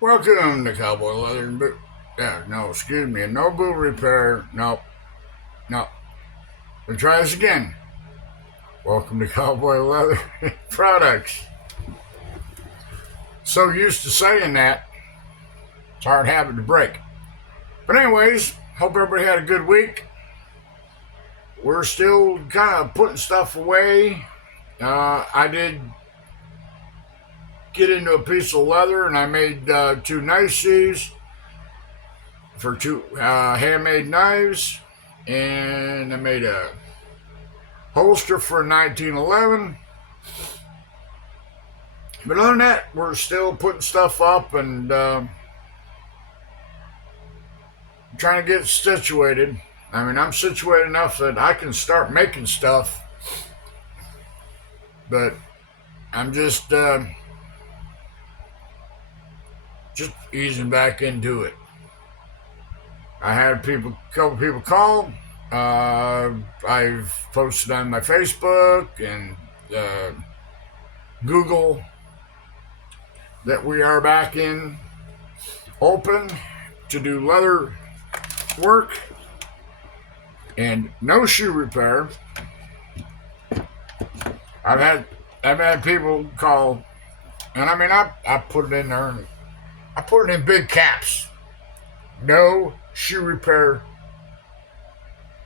Welcome to Cowboy Leather and Boot. No, excuse me, no boot repair. Nope, no. We'll try this again. Welcome to Cowboy Leather Products. So used to saying that, it's a hard habit to break. But anyways, hope everybody had a good week. We're still kind of putting stuff away. I did get into a piece of leather and I made two knife sheaths for two handmade knives, and I made a holster for 1911. But other than that, we're still putting stuff up and trying to get situated. I mean, I'm situated enough that I can start making stuff, but I'm just easing back into it. I had a couple people call. I've posted on my Facebook and Google that we are back in open to do leather work and no shoe repair. I've had people call, and I mean I put it in there. I put it in big caps. No shoe repair.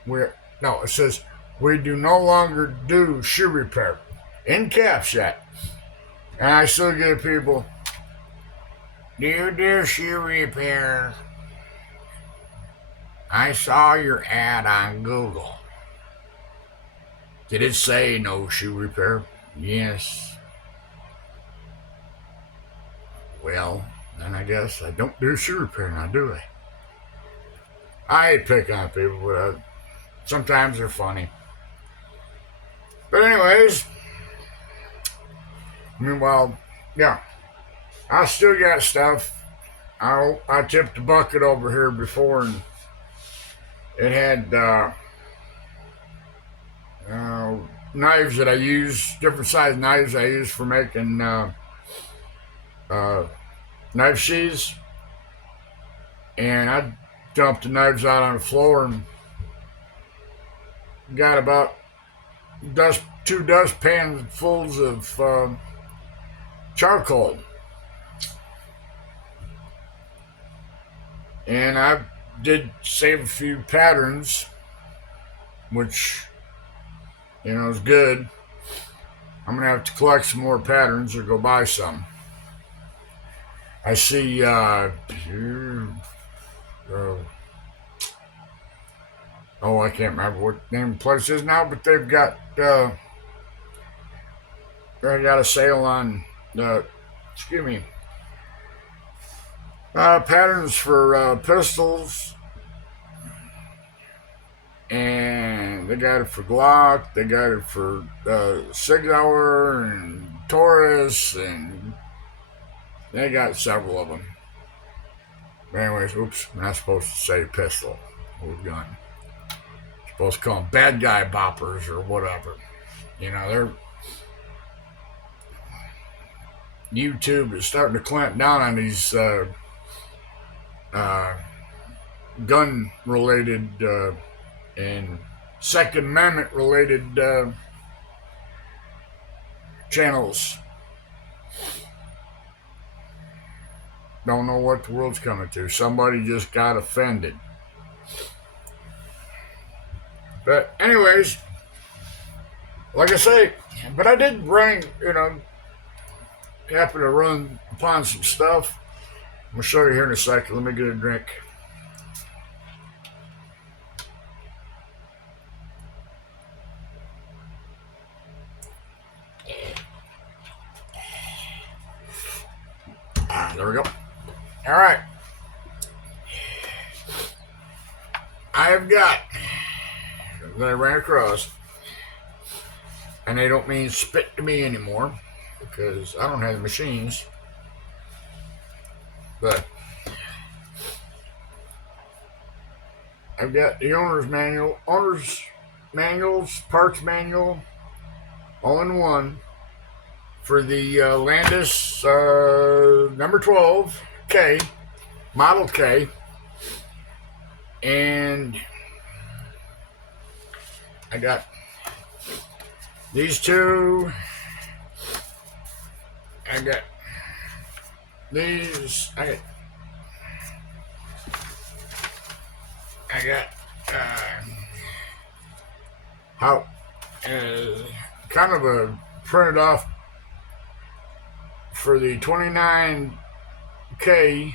No, it says we do no longer do shoe repair in caps yet. And I still get people. Do you do shoe repair? I saw your ad on Google. Did it say no shoe repair? Yes. Well, then I guess I don't do shoe repair now, do I? I hate picking on people, but sometimes they're funny. But anyways, meanwhile, yeah, I still got stuff. I tipped a bucket over here before, and it had knives that I use, different size knives I use for making knife sheaths, and I dumped the knives out on the floor and got about two dustpans fulls of charcoal, and I did save a few patterns, which is good. I'm gonna have to collect some more patterns or go buy some. I see I can't remember what name the place is now, but they got a sale on patterns for pistols, and they got it for Glock, they got it for Sig Sauer and Taurus, and they got several of them. But anyways, oops, I'm not supposed to say pistol or gun. I'm supposed to call them bad guy boppers or whatever. They're YouTube is starting to clamp down on these gun related and Second Amendment related channels. Don't know what the world's coming to. Somebody just got offended. But anyways, like I say, but I did happen to run upon some stuff. I'm going to show you here in a second. Let me get a drink. There we go. All right. I've got that I ran across, and they don't mean spit to me anymore because I don't have the machines. But I've got the owner's manuals, parts manual, all in one for the Landis number 12 K, Model K, and I got these two. I got these. I got how kind of a printed off for the 29K,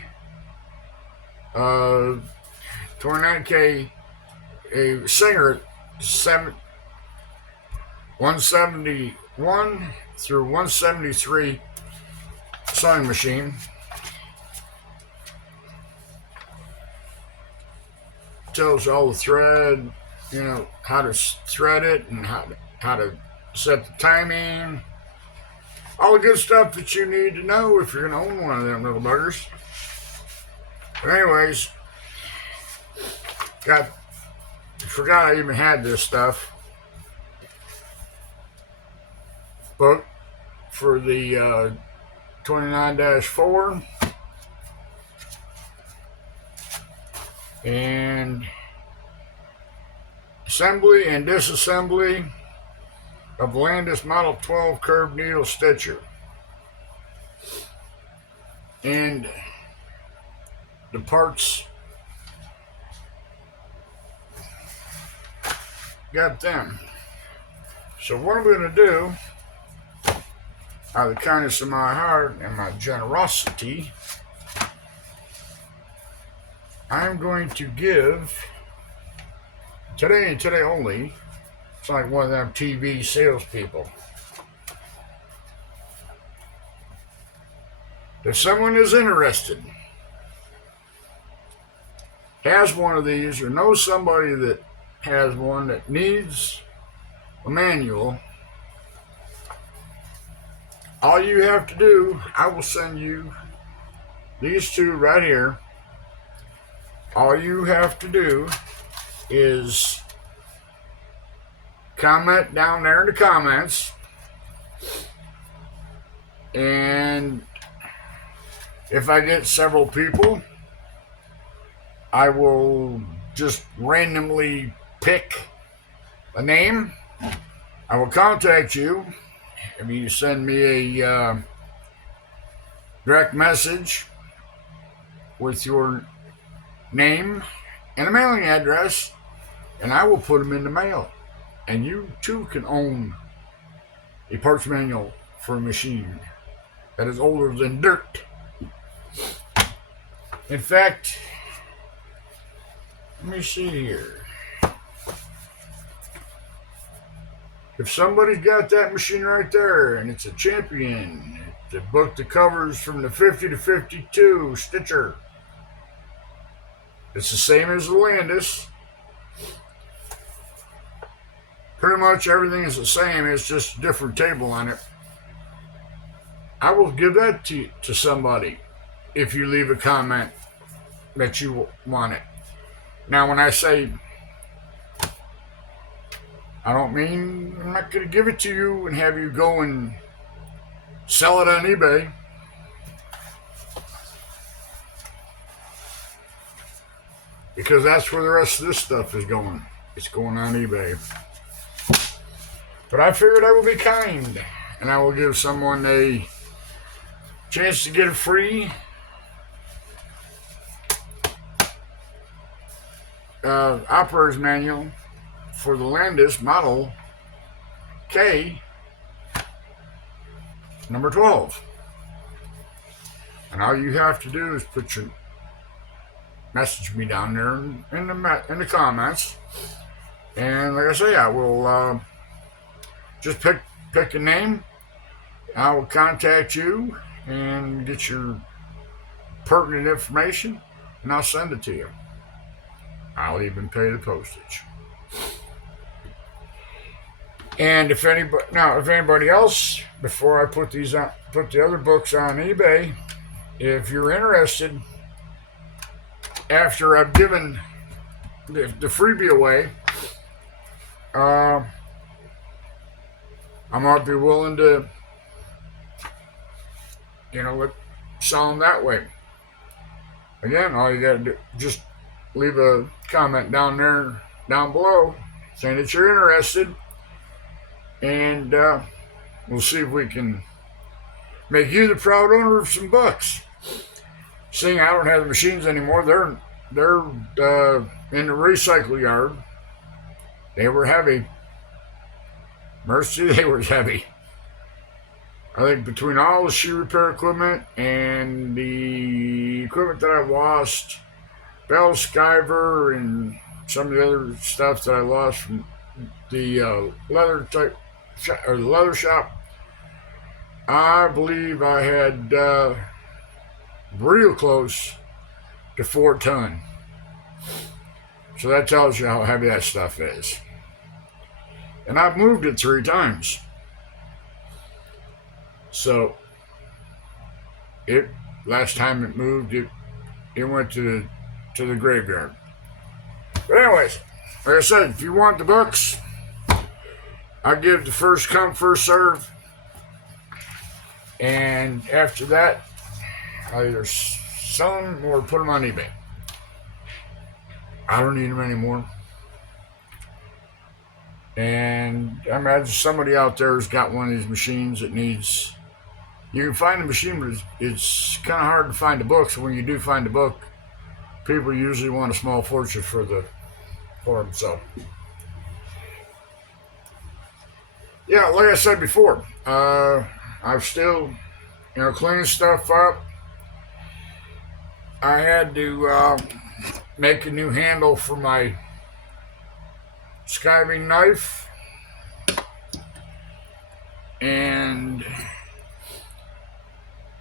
29K, a Singer 171 through 173 sewing machine. Tells all the thread, how to thread it and how to set the timing. All the good stuff that you need to know if you're going to own one of them little buggers. But anyways, forgot I even had this stuff. Book for the 29-4. And assembly and disassembly of Landis Model 12 curved needle stitcher. And the parts, got them. So what I'm going to do, out of the kindness of my heart and my generosity, I'm going to give today and today only. It's like one of them TV salespeople. If someone is interested, has one of these, or knows somebody that has one that needs a manual, all you have to do, I will send you these two right here. All you have to do is comment down there in the comments, and if I get several people, I will just randomly pick a name. I will contact you if you send me a direct message with your name and a mailing address, and I will put them in the mail. And you too can own a parts manual for a machine that is older than dirt. In fact, let me see here. If somebody's got that machine right there and it's a champion, it's a book that covers from the 50 to 52 stitcher. It's the same as the Landis. Pretty much everything is the same. It's just a different table on it. I will give that to somebody if you leave a comment that you want it. Now, when I say, I don't mean I'm not going to give it to you and have you go and sell it on eBay. Because that's where the rest of this stuff is going. It's going on eBay. But I figured I will be kind, and I will give someone a chance to get a free operator's manual for the Landis Model K number 12. And all you have to do is message me down there in the comments, and like I say, I will just pick a name. I will contact you and get your pertinent information, and I'll send it to you. I'll even pay the postage. And if anybody else, before I put the other books on eBay, if you're interested, after I've given the freebie away, I might be willing to, sell them that way. Again, all you got to do just leave a comment down there, down below, saying that you're interested, and we'll see if we can make you the proud owner of some bucks. Seeing I don't have the machines anymore, they're in the recycle yard. They were heavy. Mercy, they were heavy. I think between all the shoe repair equipment and the equipment that I lost, bell skiver and some of the other stuff that I lost from the leather type or the leather shop, I believe I had real close to 4 ton. So that tells you how heavy that stuff is. And I've moved it 3 times. So it last time it moved, it went to the graveyard. But anyways, like I said, if you want the books, I give the first come, first serve. And after that, I either sell them or put them on eBay. I don't need them anymore. And I imagine somebody out there has got one of these machines that needs. You can find a machine, but it's kind of hard to find a book. So when you do find a book, people usually want a small fortune for them. So yeah, like I said before, I'm still, cleaning stuff up. I had to make a new handle for my skiving knife, and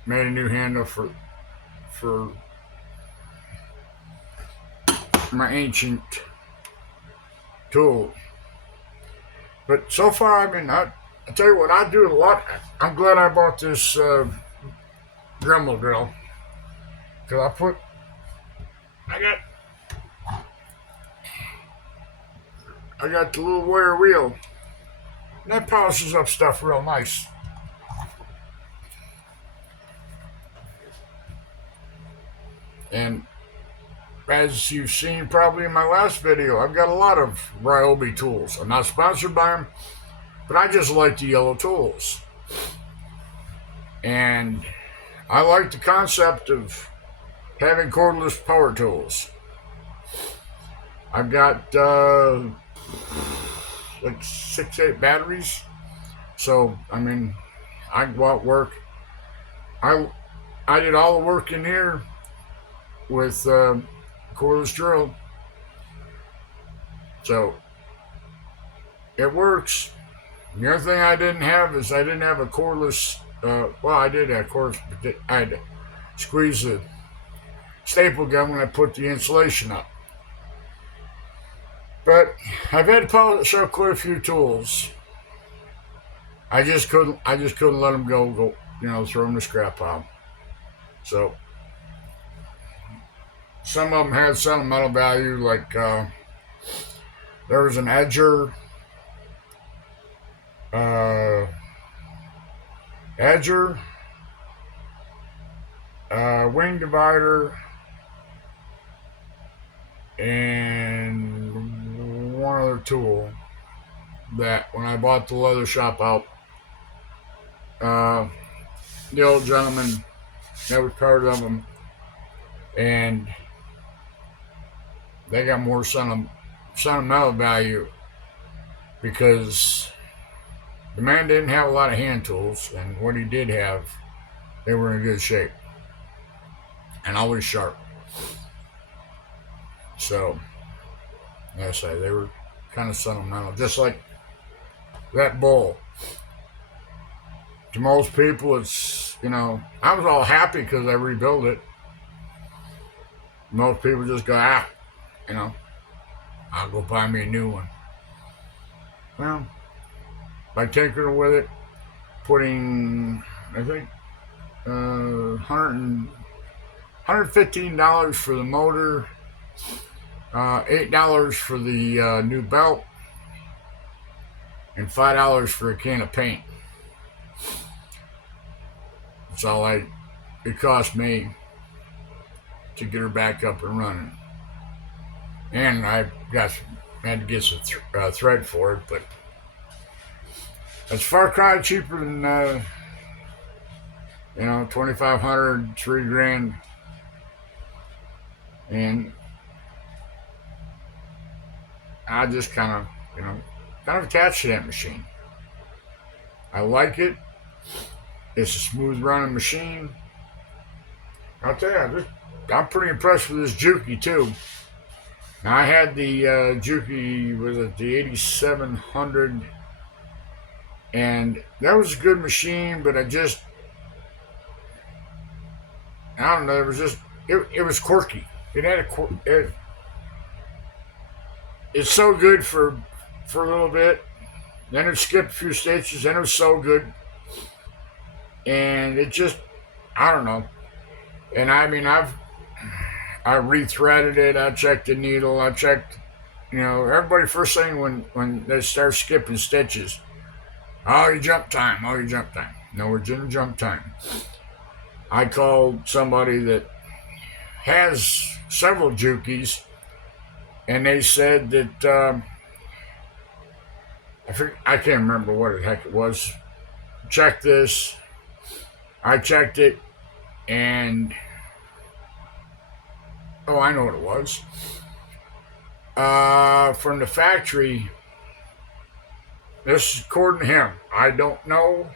made a new handle for my ancient tool. But so far, I tell you what, I do a lot. I'm glad I bought this Dremel drill, because I got the little wire wheel, and that polishes up stuff real nice. And as you've seen probably in my last video, I've got a lot of Ryobi tools. I'm not sponsored by them, but I just like the yellow tools. And I like the concept of having cordless power tools. I've got like 6-8 batteries. So, I can go out and work. I did all the work in here with cordless drill. So it works. The other thing I didn't have is I didn't have a cordless. Well, I did have cordless, but I had to squeeze the staple gun when I put the insulation up. But I've had to polish up quite a few tools. I just couldn't let them go. Throw them in the scrap pile. So some of them had sentimental value, like there was an edger, wing divider, and one other tool that when I bought the leather shop out, the old gentleman that was part of them, and they got more sentimental value because the man didn't have a lot of hand tools, and what he did have, they were in good shape and always sharp. So, like I say, they were kind of sentimental, just like that bowl. To most people, it's, I was all happy because I rebuilt it. Most people just go, I'll go buy me a new one. Well, by tinkering with it, putting, I think, $115 for the motor, $8 for the new belt, and $5 for a can of paint. That's all it cost me. to get her back up and running. And had to get some thread for it, but it's far cry cheaper than 2,500, $3,000, and I just kind of attached to that machine. I like it. It's a smooth running machine. I'll tell you, I'm pretty impressed with this Juki too. Now I had the Juki, was it the 8700, and that was a good machine, but I don't know, it was quirky. It had it's so good for a little bit, then it skipped a few stitches, then it was so good, and it just, I don't know. And I mean, I rethreaded it. I checked the needle. I checked, everybody first thing when they start skipping stitches. Oh, your jump time. Oh, your jump time. No, it's in jump time. I called somebody that has several Jukis, and they said that I can't remember what the heck it was. Check this. I checked it, and oh, I know what it was. From the factory, this is according to him. I don't know.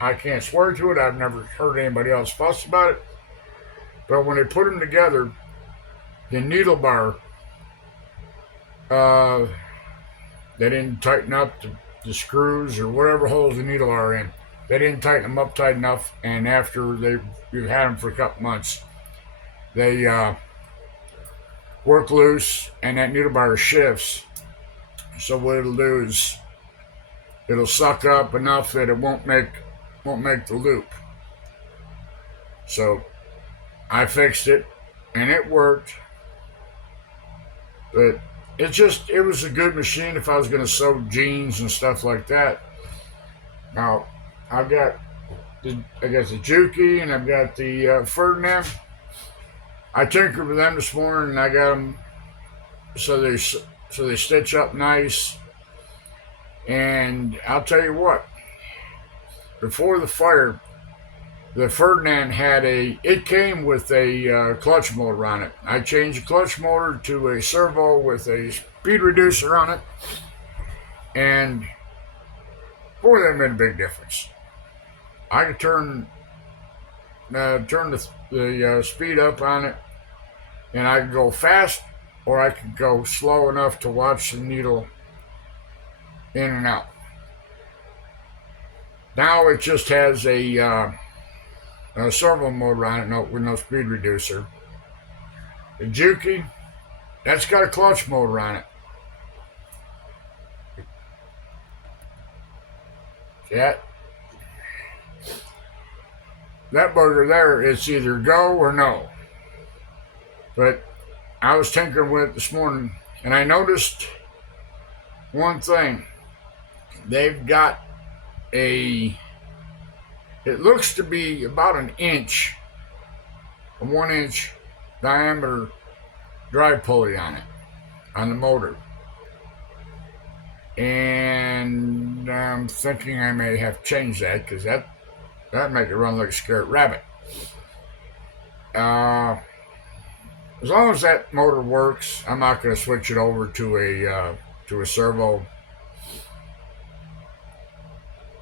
I can't swear to it. I've never heard anybody else fuss about it. But when they put them together, the needle bar, they didn't tighten up the screws or whatever holes the needle are in. They didn't tighten them up tight enough, and after you've had them for a couple months, they work loose, and that needle bar shifts. So what it'll do is it'll suck up enough that it won't make the loop. So I fixed it, and it worked. But it was a good machine if I was going to sew jeans and stuff like that. Now I've got the Juki, and I've got the Ferdinand. I tinkered with them this morning, and I got them so they stitch up nice. And I'll tell you what, before the fire, the Ferdinand it came with a clutch motor on it. I changed the clutch motor to a servo with a speed reducer on it, and boy, that made a big difference. I could turn the speed up on it, and I could go fast, or I could go slow enough to watch the needle in and out. Now it just has a servo motor on it, with no speed reducer. The Juki, that's got a clutch motor on it. That motor there, it's either go or no. But I was tinkering with it this morning, and I noticed one thing. They've got it looks to be about a 1-inch diameter drive pulley on it, on the motor. And I'm thinking I may have to change that, because that'd make it run like a scared rabbit. As long as that motor works, I'm not going to switch it over to a servo.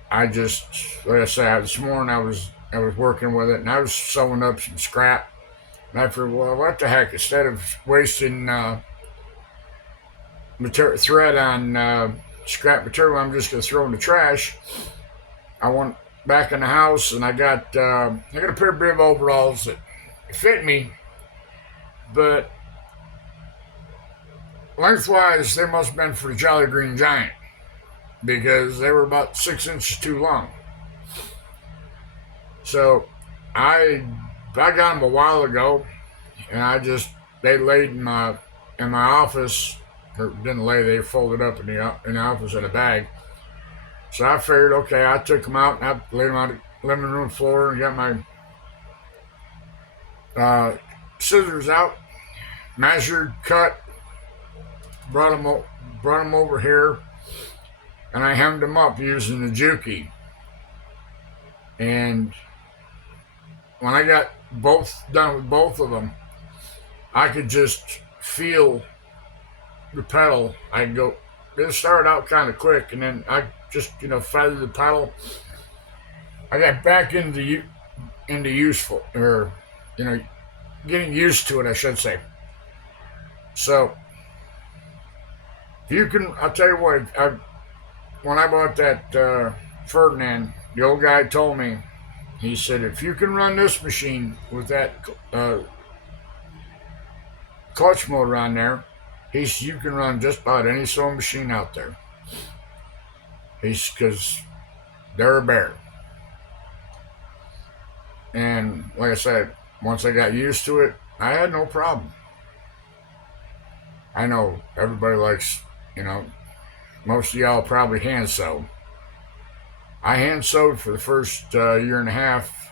I just, like I said, this morning I was working with it, and I was sewing up some scrap. And I figured, well, what the heck? Instead of wasting thread on scrap material, I'm just going to throw in the trash. I went back in the house, and I got a pair of bib overalls that fit me, but lengthwise they must have been for the Jolly Green Giant, because they were about 6 inches too long. So I got them a while ago, and they laid in my office, or didn't lay, they folded up in the office in a bag. So I figured, okay, I took them out, and I laid them on the living room floor, and got my scissors out, measured, cut, brought them over here, and I hemmed them up using the Juki. And when I got both done with both of them, I could just feel the pedal. I'd go. It started out kind of quick, and then I just feathered the pedal. I got back into useful, or getting used to it, I should say. So if you can, I'll tell you what. When I bought that Ferdinand, the old guy told me. He said, if you can run this machine with that clutch motor on there, you can run just about any sewing machine out there. Because they're a bear. And like I said, once I got used to it, I had no problem. I know everybody likes, most of y'all probably hand sew. I hand sewed for the first year and a half,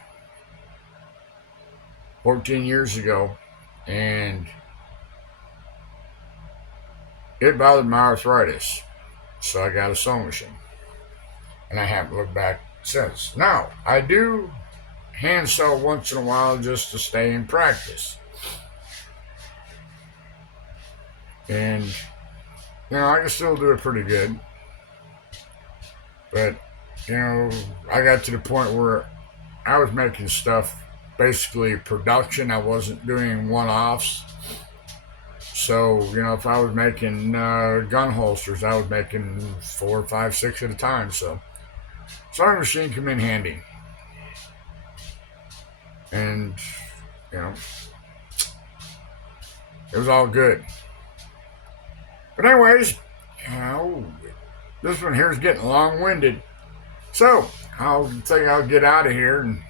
14 years ago, and it bothered my arthritis. So I got a sewing machine. And I haven't looked back since. Now, I do hand sew once in a while just to stay in practice. And, I can still do it pretty good. But, I got to the point where I was making stuff basically production. I wasn't doing one-offs. So, if I was making gun holsters, I was making 4, 5, 6 at a time. So, sewing machine come in handy. And, it was all good. But anyways, this one here is getting long-winded. So, I'll get out of here and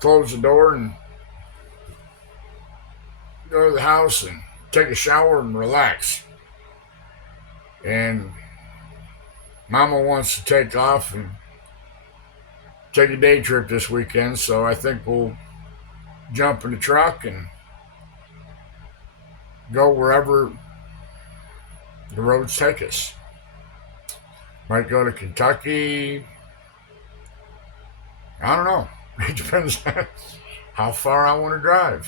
close the door and go to the house and take a shower and relax. And Mama wants to take off and take a day trip this weekend, so I think we'll jump in the truck and go wherever the roads take us. Might go to Kentucky. I don't know. It depends on how far I want to drive.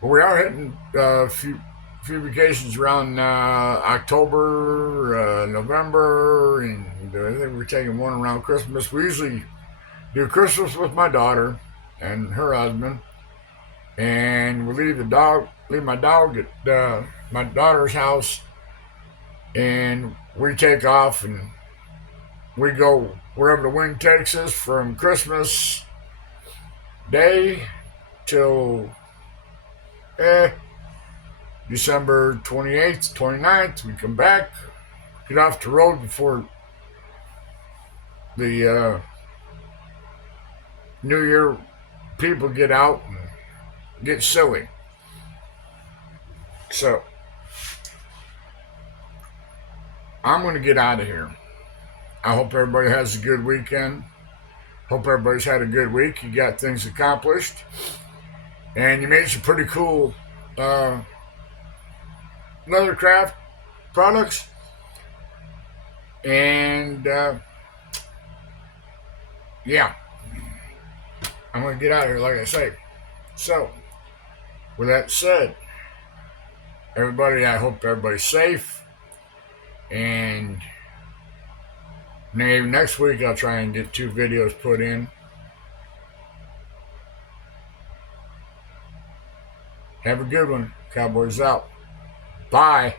But we are hitting a few vacations around October, November, and I think we're taking one around Christmas. We usually do Christmas with my daughter and her husband, and we leave my dog at my daughter's house, and we take off and we go wherever the wind takes us from Christmas Day till December 28th, 29th. We come back, get off the road before the New Year people get out and get silly. So, I'm going to get out of here. I hope everybody has a good weekend. Hope everybody's had a good week. You got things accomplished. And you made some pretty cool leather craft products. And, yeah. I'm going to get out of here, like I say. So, with that said, everybody, I hope everybody's safe. And maybe next week I'll try and get 2 videos put in. Have a good one. Cowboys out. Bye.